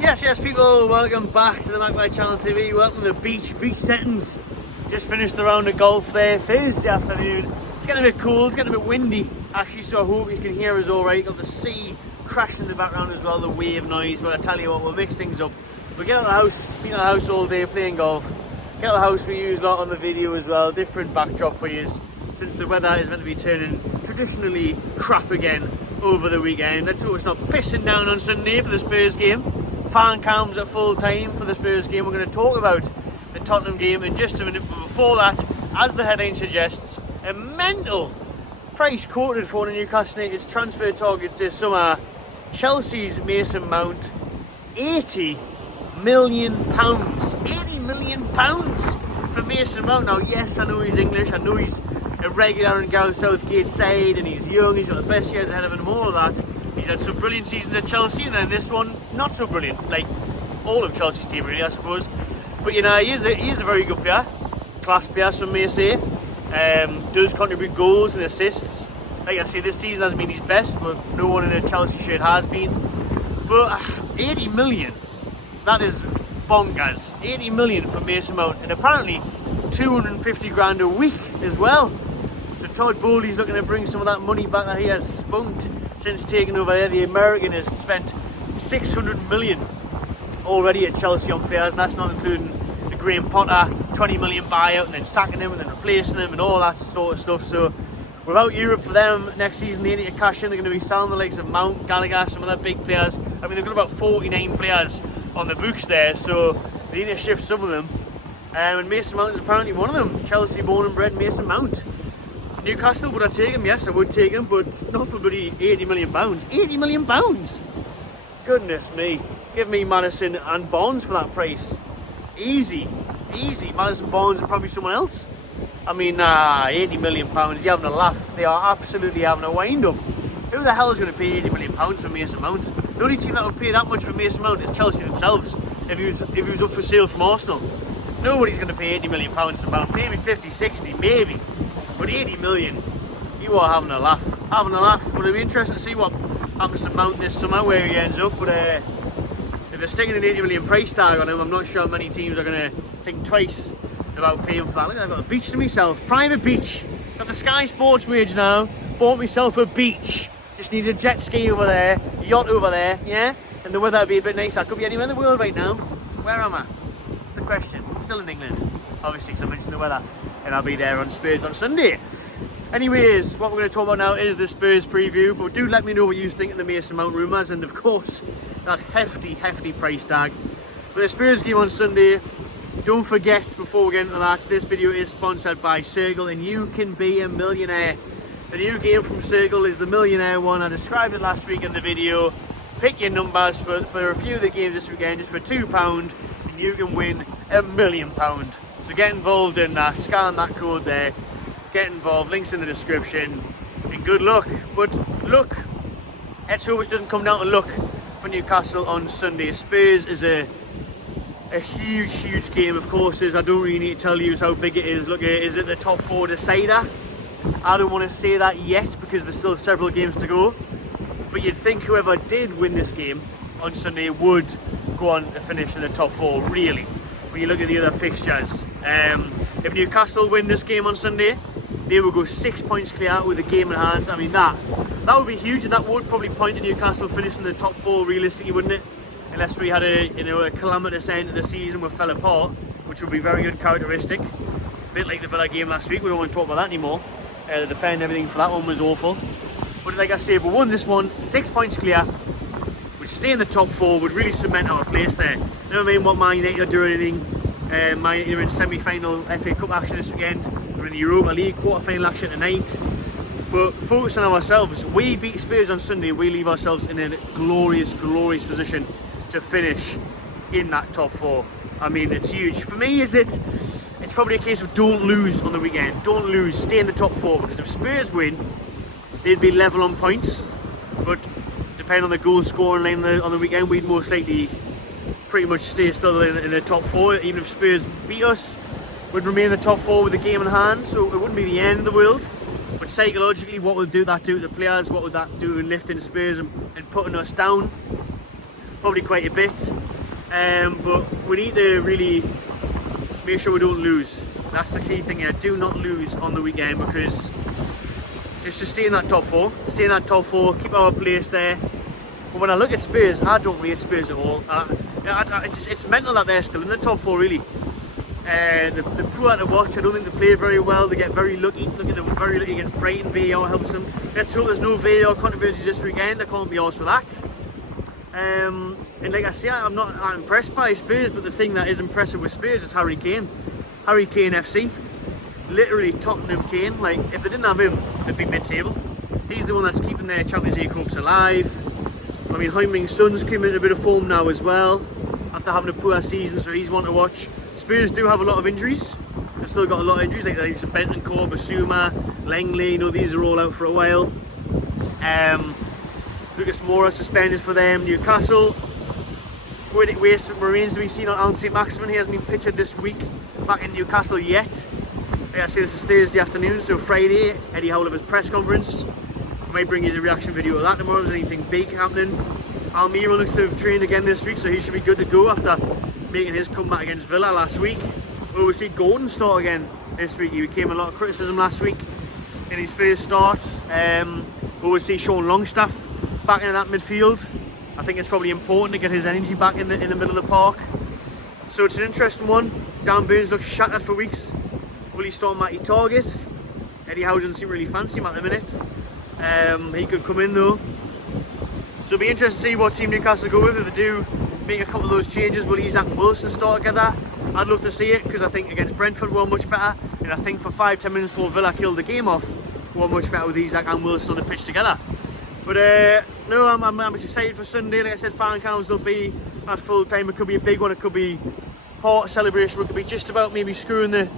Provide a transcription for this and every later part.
Yes, people, welcome back to the MattyTMC TV. Welcome to the beach settings. Just finished the round of golf there Thursday afternoon. It's getting a bit cool, it's getting a bit windy actually, so I hope you can hear us alright. Got the sea crashing in the background as well, the wave noise, but I tell you what, we'll mix things up. We'll get out of the house, been out of the house all day playing golf. Get out of the house, we use a lot on the video as well, different backdrop for you, since the weather is meant to be turning traditionally crap again over the weekend. Let's hope it's not pissing down on Sunday for the Spurs game. Fan cams at full time for the Spurs game. We're going to talk about the Tottenham game in just a minute, but before that, as the headline suggests, a mental price quoted for the Newcastle United's transfer targets this summer. Chelsea's Mason Mount, £80 million. £80 million for Mason Mount. Now, yes, I know he's English, I know he's a regular in Gareth Southgate's side, and he's young, he's got the best years ahead of him and all of that. He's had some brilliant seasons at Chelsea, and then this one, not so brilliant, like all of Chelsea's team really, I suppose. But you know, he is a very good player, class player, some may say. Does contribute goals and assists. Like I say, this season hasn't been his best, but no one in a Chelsea shirt has been. But 80 million, that is bonkers. 80 million for Mason Mount, and apparently 250 grand a week as well. So Todd Bowley's looking to bring some of that money back that he has spunked since taking over there. The American has spent 600 million already at Chelsea on players, and that's not including the Graham Potter 20 million buyout and then sacking him and then replacing him and all that sort of stuff. So without Europe for them next season, they need to cash in. They're going to be selling the likes of Mount, Gallagher, some other big players. I mean, they've got about 49 players on the books there, so they need to shift some of them. And Mason Mount is apparently one of them. Chelsea born and bred Mason Mount. Newcastle, would I take him? Yes, I would take him, but not for bloody £80 million. £80 million! Goodness me. Give me Madison and Bonds for that price. Easy. Madison, Bonds, and probably someone else. I mean, £80 million. You're having a laugh. They are absolutely having a wind up. Who the hell is going to pay £80 million for Mason Mount? The only team that would pay that much for Mason Mount is Chelsea themselves, if he was up for sale from Arsenal. Nobody's going to pay £80 million for Mount. Maybe 50, 60, maybe. But 80 million, you are having a laugh. But it'll be interesting to see what happens to Mount this summer, where he ends up. But if they're sticking an 80 million price tag on him, I'm not sure many teams are going to think twice about paying for that. Look, I've got a beach to myself, private beach. Got the Sky Sports wage now. Bought myself a beach. Just need a jet ski over there, yacht over there, yeah? And the weather would be a bit nicer. I could be anywhere in the world right now. Where am I? That's the question. Still in England, obviously, because I mentioned the weather. And I'll be there on Spurs on Sunday. Anyways, what we're going to talk about now is the Spurs preview, but do let me know what you think of the Mason Mount rumours, and of course that hefty price tag. For the Spurs game on Sunday, don't forget, before we get into that, this video is sponsored by Circl, and you can be a millionaire. The new game from Circl is the millionaire one. I described it last week in the video. Pick your numbers for a few of the games this weekend, just for £2, and you can win £1 million. So get involved in that, scan that code there, get involved, links in the description, and good luck. But look, let's hope it doesn't come down to luck for Newcastle on Sunday. Spurs is a huge game, of course. I don't really need to tell you how big it is. Look, is it the top 4 decider? I don't want to say that yet because there's still several games to go. But you'd think whoever did win this game on Sunday would go on to finish in the top 4, really. When you look at the other fixtures, if Newcastle win this game on Sunday, they will go 6 points clear with the game in hand. I mean, that would be huge, and that would probably point to Newcastle finishing in the top 4 realistically, wouldn't it? Unless we had a calamitous end of the season where fell apart, which would be very good characteristic. A bit like the Villa game last week. We don't want to talk about that anymore. The defend and everything for that one was awful. But like I say, if we won this one, 6 points clear, we'd stay in the top 4, would really cement our place there. Never mind what Man United are doing anything. Man United are in semi-final FA Cup action this weekend. We're in the Europa League quarter-final action tonight. But focus on ourselves. We beat Spurs on Sunday, we leave ourselves in a glorious position to finish in that top 4. I mean, it's huge. For me, it's probably a case of don't lose on the weekend. Don't lose, stay in the top 4, because if Spurs win, they'd be level on points. But depending on the goal scoring line on the weekend, we'd most likely pretty much stay still in the top 4. Even if Spurs beat us, we'd remain in the top 4 with the game in hand, so it wouldn't be the end of the world. But psychologically, what will that do to the players? What would that do in lifting Spurs and putting us down? probably quite a bit. But we need to really make sure we don't lose. That's the key thing here. Do not lose on the weekend, because just to stay in that top four, keep our place there. But when I look at Spurs, I don't rate Spurs at all. It's mental that they're still in the top four, really. They're poor to watch. I don't think they play very well. They get very lucky. They were very lucky against Brighton. VAR helps them. Let's hope there's no VAR controversies this weekend. I can't be arsed for that. And like I say, I'm not impressed by Spurs, but the thing that is impressive with Spurs is Harry Kane. Harry Kane FC. Literally Tottenham Kane. Like, if they didn't have him, they'd be mid-table. He's the one that's keeping their Champions League hopes alive. I mean, Heung-min Son's come in a bit of form now as well, after having a poor season, so he's one to watch. Spurs do have a lot of injuries. They've still got a lot of injuries, like Bentancur, Basuma, Langley. You know, these are all out for a while. Lucas Moura suspended for them. Newcastle, remains to be seen on Alan St. Maximin. He hasn't been pictured this week back in Newcastle yet. Like I say, this is Thursday afternoon, so Friday, Eddie Howe of his press conference. I might bring you a reaction video of that tomorrow if there's anything big happening. Almira looks to have trained again this week, so he should be good to go after making his comeback against Villa last week. We'll see Gordon start again this week. He became a lot of criticism last week in his first start. We'll see Sean Longstaff back in that midfield. I think it's probably important to get his energy back in the middle of the park. So it's an interesting one. Dan Burns looks shattered for weeks. Will he start Matty Target? Eddie Howe doesn't seem really fancy him at the minute. He could come in though. So it'll be interesting to see what team Newcastle go with. If they do make a couple of those changes, will Isak and Wilson start together? I'd love to see it, because I think against Brentford we're much better, and I think for 5-10 minutes before Villa killed the game off, we're much better with Isak and Wilson on the pitch together. But no, I'm excited for Sunday. Like I said, fan cams will be at full time. It could be a big one, it could be part celebration, it could be just about maybe screwing the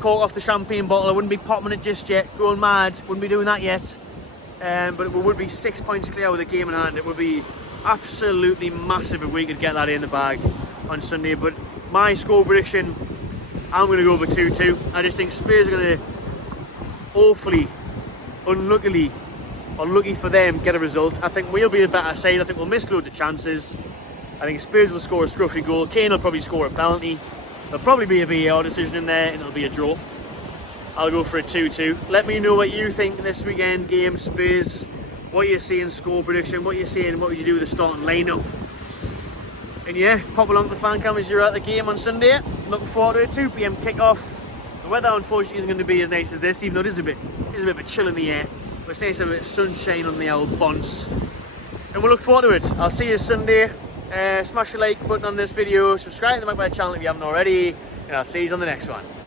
cork off the champagne bottle. I wouldn't be popping it just yet, going mad, wouldn't be doing that yet. But we would be 6 points clear with a game in hand. It would be absolutely massive if we could get that in the bag on Sunday. But my score prediction, I'm going to go over 2-2. I just think Spurs are going to, hopefully, unlucky for them, get a result. I think we'll be the better side. I think we'll miss loads of chances. I think Spurs will score a scruffy goal. Kane will probably score a penalty. There'll probably be a VAR decision in there, and it'll be a draw. I'll go for a 2-2. Let me know what you think this weekend game, Spurs. What you're seeing, score prediction, what you're seeing, what would you do with the starting lineup. And yeah, pop along to the fan cam as you're at the game on Sunday. Looking forward to it. 2 PM kickoff. The weather unfortunately isn't going to be as nice as this, even though it is a bit of a chill in the air. But it's nice to have a bit of sunshine on the old bonds. And we'll look forward to it. I'll see you Sunday. Smash the like button on this video. Subscribe to the MattyTMC channel if you haven't already. And I'll see you on the next one.